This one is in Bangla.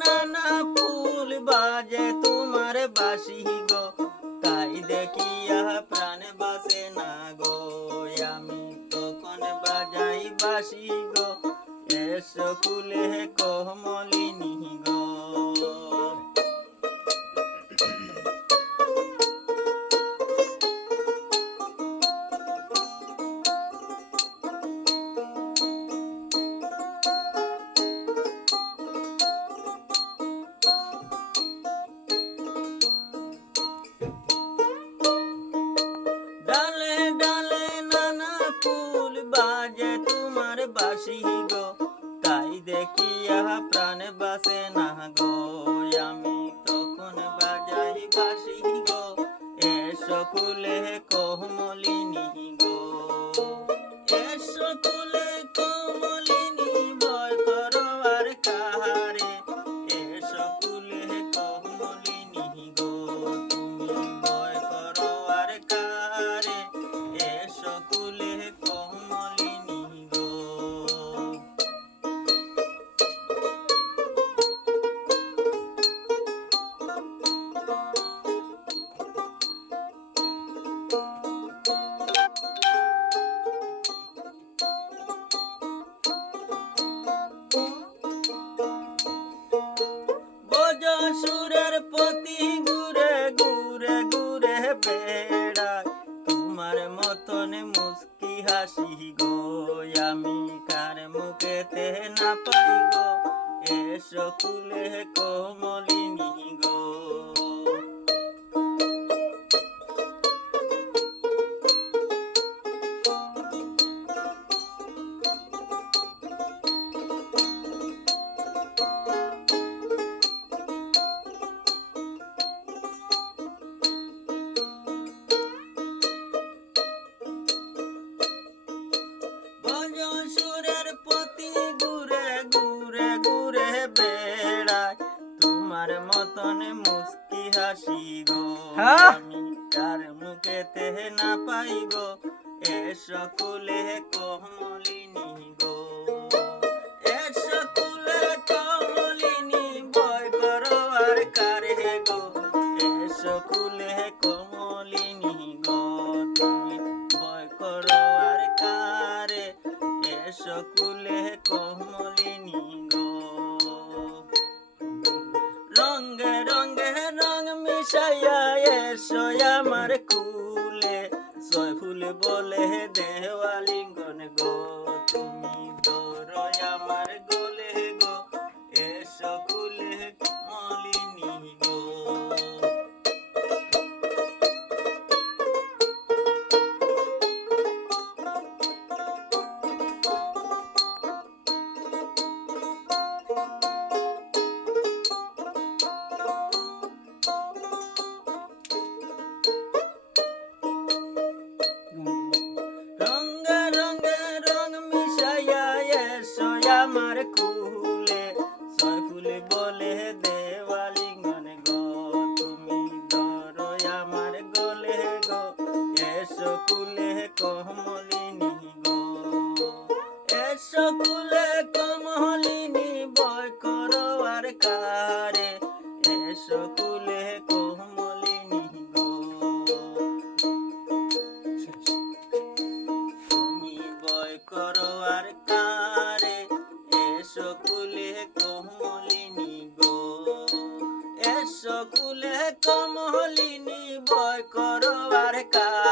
নানা ফুল বাজে তোমার বাঁশি গো, তাই দেখিয়া প্রাণ বাসে না গো। আমি তখন বাজাই বাঁশি গো, এসো কুলে কোমলিনী গো। ডালে ডালে নানা ফুল বাজে তোমার বাঁশি গো, তাই দেখিয়া প্রাণ বাসে না গো। আমি তখন বাজাই বাঁশি গো, এসো কুলে কোমলিনী গো। এসো কুলে কোমলিনী ভয় করো আর কাহারে, এসো কুলে কোমলিনী গো। তুমি ভয় করো আর কাহারে, এসো কুলে কোমলিনী গো। বজ সুরের পতি ঘুরে ঘুরে ঘুরে বেড়ায়, তোমার মতন মুস্কি হাসি গো। আমি কার মুখেতে না পাই গো, এসো কুলে কোমলিনী গো। ভজ সুরের পতি ঘুরে ঘুরে ঘুরে বেড়ায়, তোমার মতন মুস্কি হাসি গো। আমি কার মুখেতে না পাই গো, এসো কুলে কোমলিনী গো। এসো কুলে কোমলিনী ভয় করো আর কারে গো, এসো কুলে কোমলিনী গো। তুমি ভয় করো আর কারে, এসো কুলে কোমলিনী গো। রঙে রঙে রং মিশাইয়া এসো আমার কুলে, ছয় ফুল বলে দেওয়ালিঙ্গন গো। তুমি ধরো আমার গোলে গো, এসো কুলে কোমলিনী গো। রঙে রঙে রং মিশাইয়া এসো আমার কুলে, ছয় ফুল বলে দেওয়ালিঙ্গন গো। তুমি ধরো আমার গোলে গো, এসো কুলে কোমলিনী গো। এসো কুলে কোমলিনী ভয় করো আর কারে, এসো কুলে কোমলিনী গো। তুমি ভয় করো আর কারে, এসো কুলে কোমলিনী গো। এসো কুলে কোমলিনী ভয় করো আর কারে।